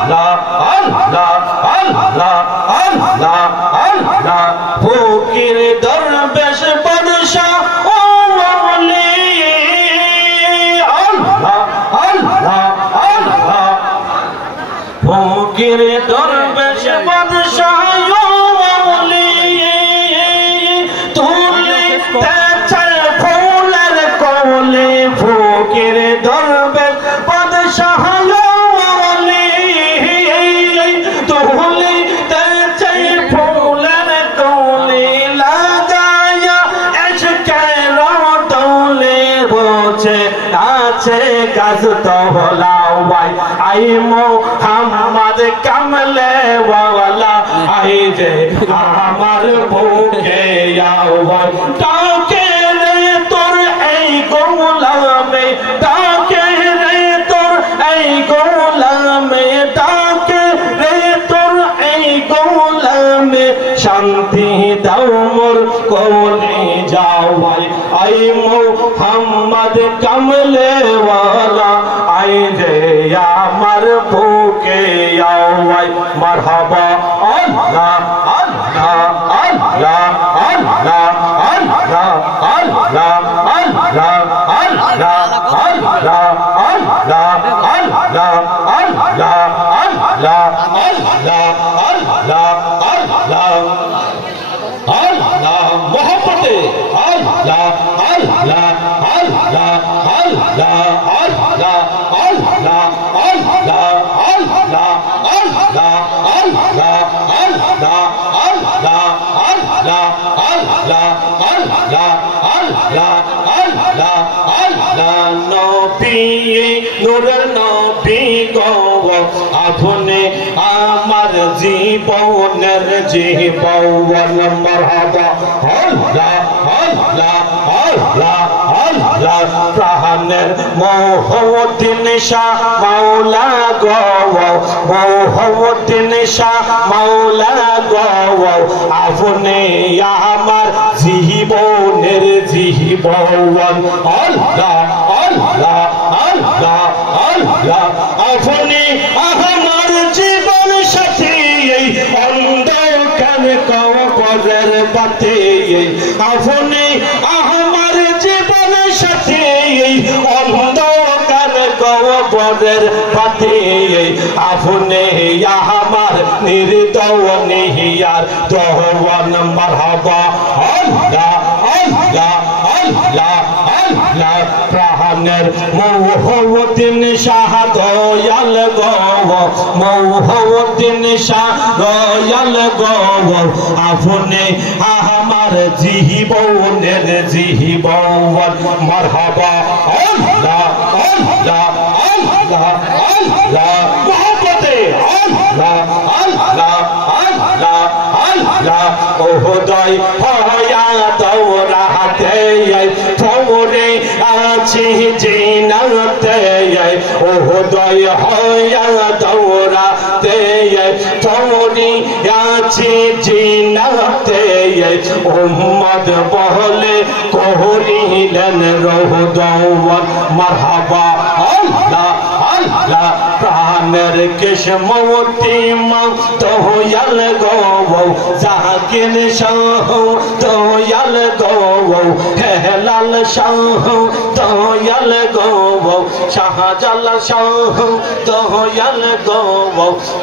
আল্লাহ আল্লাহ আল্লাহ আল্লাহ আল্লাহ ফকির দরবেশ বাদশা ও ওলি আল্লাহ আল্লাহ আল্লাহ ফকির দরবেশ বাদশা ও ওলি তুলি তেচল ফুলের কোলে ফকির দরবেশ বাদশা গাছ তো হলাওয়াই আই মোহাম্মদ কামলে ওয়ালা আই যে আমার বুকে আওয়াজ ডাকে রে তোর এই গোলামে ডাকে রে তোর এই গোলামে ডাকে রে তোর এই গোলামে শান্তি দাও মোর কোলে যাওয়াই আই মোহাম্মদ কামলে ওয়ালা আই রে আমার বুকে আওয়াই মারহাবা আল্লাহ আল্লাহ আল্লাহ আল্লাহ আল্লাহ আল্লাহ আল্লাহ আল্লাহ আল্লাহ আল্লাহ আল্লাহ আল্লাহ আল্লাহ আল্লাহ আল্লাহ আল্লাহ মোহাম্মদে আল্লাহ আল্লাহ আল্লাহ আল্লাহ আল্লাহ আল্লাহ আল্লাহ আল্লাহ আল্লাহ আল্লাহ আল্লাহ আল্লাহ আল্লাহ আল্লাহ আল্লাহ আল্লাহ আল্লাহ আল্লাহ নবী নূরের নবী গো আপনি আমার জীবনের জীবন মারহাবা আল্লাহ আল্লাহ আল্লাহ আল্লাহ প্রাণের মোহউদ্দিন শাহ মাওলা গো মোহউদ্দিন শাহ মাওলা গো আপনি আমার জীবনের জীবন আল্লাহ আল্লাহ আল্লাহ আল্লাহ আপনি আমার জীবন সাথী অন্ধকার কবরের বাতি আপনি আমার জীবন সাথী অন্ধকার কবরের বাতি আপনি আমার নির্দয় নিহিয়ার দহওয়ান মারহাবা আল্লাহ আল্লাহ আল্লাহ আল্লাহ প্রাণের মোহউদ্দিন শাহ দয়াল গো মোহউদ্দিন শাহ দয়াল গো আপনি আমার জীবনের জীবন মারহাবা আল্লাহ আল্লাহ আল্লাহ আল্লাহ মোহাম্মদে আল্লাহ আল্লাহ আল্লাহ আল্লাহ ওহদাই হয়া দৌরাতে তোরে আছি জিনাতে ওহদাই হয়া দৌরাতে তোরে আছি জিনাতে উম্মত বলে করিলেন রহদওয়ান মারহাবা আল্লাহ আল্লাহ প্রাণের কিসমতি মা দয়াল গো জাকির শাহ দয়াল গো হেলাল শাহ দয়াল গো শাহজালাল শাহ দয়াল গো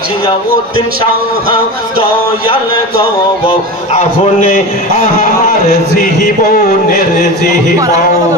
জিয়াউদ্দিন শাহ দয়াল গো আপনি আমার জীবনের জীবন